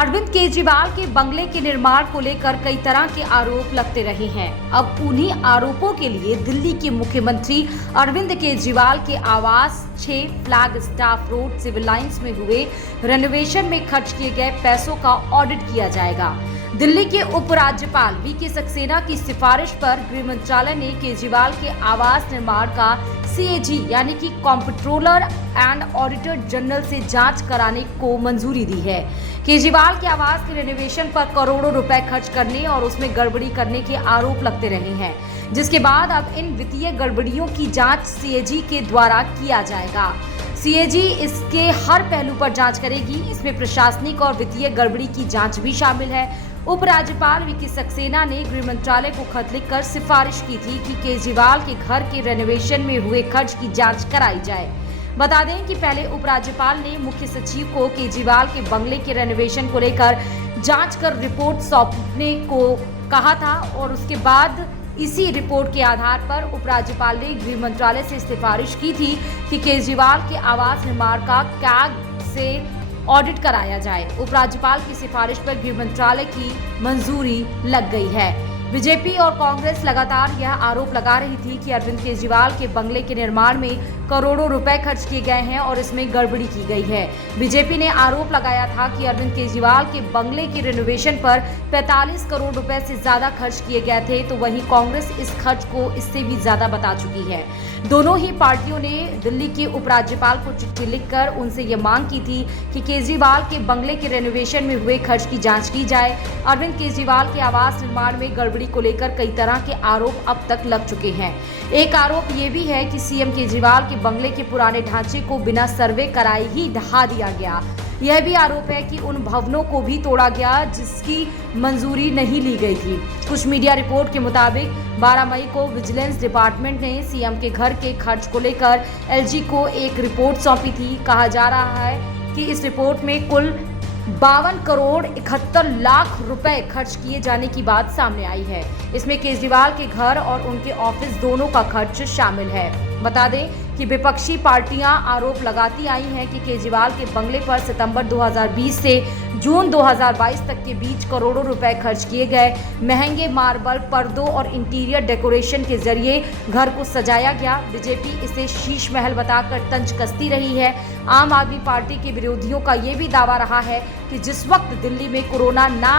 अरविंद केजरीवाल के बंगले के निर्माण को लेकर कई तरह के आरोप लगते रहे हैं। अब उन्हीं आरोपों के लिए दिल्ली के मुख्यमंत्री अरविंद केजरीवाल के आवास 6 Flagstaff Road Civil Lines में हुए रेनोवेशन में खर्च किए गए पैसों का ऑडिट किया जाएगा। दिल्ली के उपराज्यपाल वी.के. सक्सेना की सिफारिश पर गृह मंत्रालय ने केजरीवाल के आवास निर्माण का CAG यानी कि कॉम्प्ट्रोलर एंड ऑडिटर जनरल से जांच कराने को मंजूरी दी है। केजरीवाल के आवास के रेनोवेशन पर करोड़ों रुपए खर्च करने और उसमें गड़बड़ी करने के आरोप लगते रहे हैं, जिसके बाद अब इन वित्तीय गड़बड़ियों की जांच CAG के द्वारा किया जाएगा। CAG इसके हर पहलू पर जांच करेगी। इसमें प्रशासनिक और वित्तीय गड़बड़ी की जांच भी शामिल है। उपराज्यपाल वी.के. सक्सेना ने गृह मंत्रालय को खत लिखकर सिफारिश की थी कि केजरीवाल के घर के रेनोवेशन में हुए खर्च की जांच कराई जाए। बता दें कि पहले उपराज्यपाल ने मुख्य सचिव को केजरीवाल के बंगले के रेनोवेशन को लेकर जांच कर रिपोर्ट सौंपने को कहा था और उसके बाद इसी रिपोर्ट के आधार पर उपराज्यपाल ने गृह मंत्रालय से सिफारिश की थी कि केजरीवाल के आवास निर्माण का CAG से ऑडिट कराया जाए। उपराज्यपाल की सिफारिश पर गृह मंत्रालय की मंजूरी लग गई है। बीजेपी और कांग्रेस लगातार यह आरोप लगा रही थी कि अरविंद केजरीवाल के बंगले के निर्माण में करोड़ों रुपए खर्च किए गए हैं और इसमें गड़बड़ी की गई है। बीजेपी ने आरोप लगाया था कि अरविंद केजरीवाल के बंगले के रेनोवेशन पर 45 करोड़ रुपए से ज्यादा खर्च किए गए थे, तो वहीं कांग्रेस इस खर्च को इससे भी ज्यादा बता चुकी है। दोनों ही पार्टियों ने दिल्ली के उपराज्यपाल को चिट्ठी लिखकर उनसे ये मांग की थी कि केजरीवाल के बंगले के रेनोवेशन में हुए खर्च की जांच की जाए। अरविंद केजरीवाल के आवास निर्माण में गड़बड़ी को लेकर कई तरह के आरोप अब तक लग चुके हैं। एक आरोप ये भी है कि सीएम केजरीवाल के बंगले के पुराने ढांचे को बिना सर्वे कराए ही ढहा दिया गया। यह भी आरोप है कि उन भवनों को भी तोड़ा गया जिसकी मंजूरी नहीं ली गई थी। कुछ मीडिया रिपोर्ट के मुताबिक 12 मई को विजिलेंस डिपार्टमेंट ने सीएम के घर के खर्च को लेकर LG को एक रिपोर्ट सौंपी थी। कहा जा रहा है कि इस रिपोर्ट में कुल 52 करोड़ 71 लाख रुपए खर्च किए जाने की बात सामने आई है। इसमें केजरीवाल के घर और उनके ऑफिस दोनों का खर्च शामिल है। बता दें कि विपक्षी पार्टियां आरोप लगाती आई हैं कि केजरीवाल के बंगले पर सितंबर 2020 से जून 2022 तक के बीच करोड़ों रुपए खर्च किए गए। महंगे मार्बल पर्दों और इंटीरियर डेकोरेशन के जरिए घर को सजाया गया। बीजेपी इसे शीश महल बताकर तंज कसती रही है। आम आदमी पार्टी के विरोधियों का ये भी दावा रहा है कि जिस वक्त दिल्ली में कोरोना ना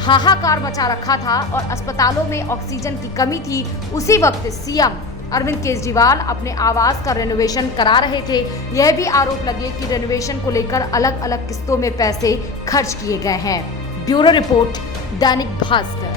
हाहाकार मचा रखा था और अस्पतालों में ऑक्सीजन की कमी थी, उसी वक्त सीएम अरविंद केजरीवाल अपने आवास का रेनोवेशन करा रहे थे। यह भी आरोप लगे कि रेनोवेशन को लेकर अलग अलग किस्तों में पैसे खर्च किए गए हैं। Bureau report, Dainik Bhaskar.